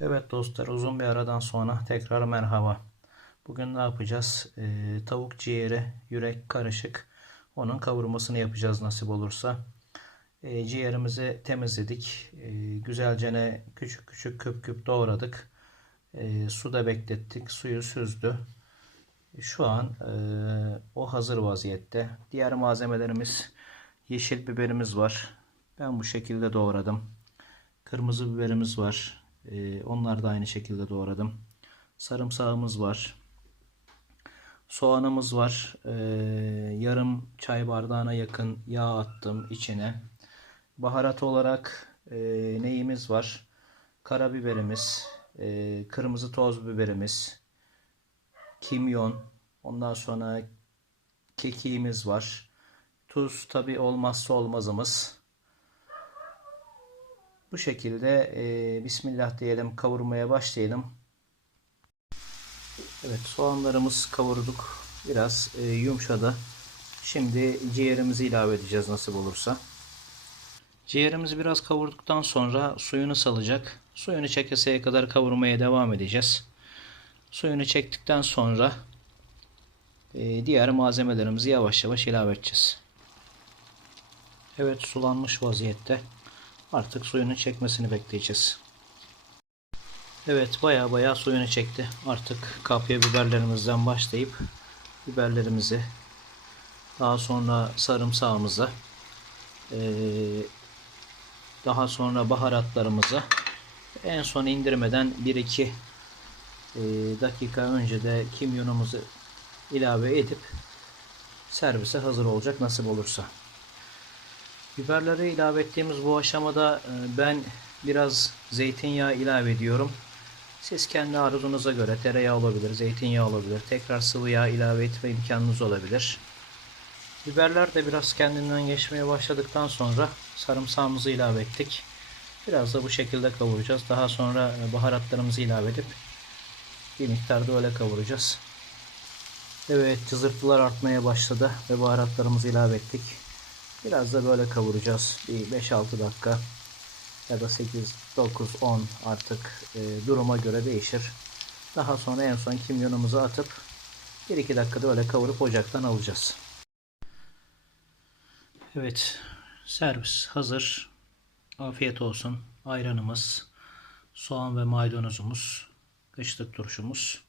Evet dostlar uzun bir aradan sonra tekrar merhaba. Bugün ne yapacağız? Ee, tavuk ciğeri, yürek karışık. Onun kavurmasını yapacağız nasip olursa. Ee, ciğerimizi temizledik. Ee, güzelce ne küçük küçük küp küp doğradık. Ee, suda beklettik. Suyu süzdü. Şu an e, o hazır vaziyette. Diğer malzemelerimiz yeşil biberimiz var. Ben bu şekilde doğradım. Kırmızı biberimiz var. Ee, onlar da aynı şekilde doğradım. Sarımsağımız var. Soğanımız var. Ee, yarım çay bardağına yakın yağ attım içine. Baharat olarak e, neyimiz var? Karabiberimiz, e, kırmızı toz biberimiz, kimyon, ondan sonra kekiğimiz var. Tuz tabi olmazsa olmazımız. Bu şekilde e, Bismillah diyelim kavurmaya başlayalım. Evet soğanlarımız kavurduk. Biraz e, yumuşadı. Şimdi ciğerimizi ilave edeceğiz nasip olursa. Ciğerimizi biraz kavurduktan sonra suyunu salacak. Suyunu çekeseye kadar kavurmaya devam edeceğiz. Suyunu çektikten sonra e, diğer malzemelerimizi yavaş yavaş ilave edeceğiz. Evet sulanmış vaziyette. Artık suyunu çekmesini bekleyeceğiz. Evet baya baya suyunu çekti. Artık kapya biberlerimizden başlayıp biberlerimizi daha sonra sarımsağımızı daha sonra baharatlarımızı en son indirmeden 1-2 eee, dakika önce de kimyonumuzu ilave edip servise hazır olacak nasip olursa. Biberleri ilave ettiğimiz bu aşamada e, ben biraz zeytinyağı ilave ediyorum. Siz kendi arzunuza göre tereyağı olabilir, zeytinyağı olabilir. Tekrar sıvı yağ ilave etme imkanınız olabilir. Biberler de biraz kendinden geçmeye başladıktan sonra sarımsağımızı ilave ettik. Biraz da bu şekilde kavuracağız. Daha sonra e, baharatlarımızı ilave edip bir miktar da öyle kavuracağız. Evet cızırtılar artmaya başladı ve baharatlarımızı ilave ettik. Biraz da böyle kavuracağız. Bir 5-6 dakika ya da 8, 9, 10 artık e, duruma göre değişir. Daha sonra en son kimyonumuzu atıp 1-2 dakikada öyle kavurup ocaktan alacağız. Evet servis hazır. Afiyet olsun. Ayranımız, soğan ve maydanozumuz, kışlık turşumuz.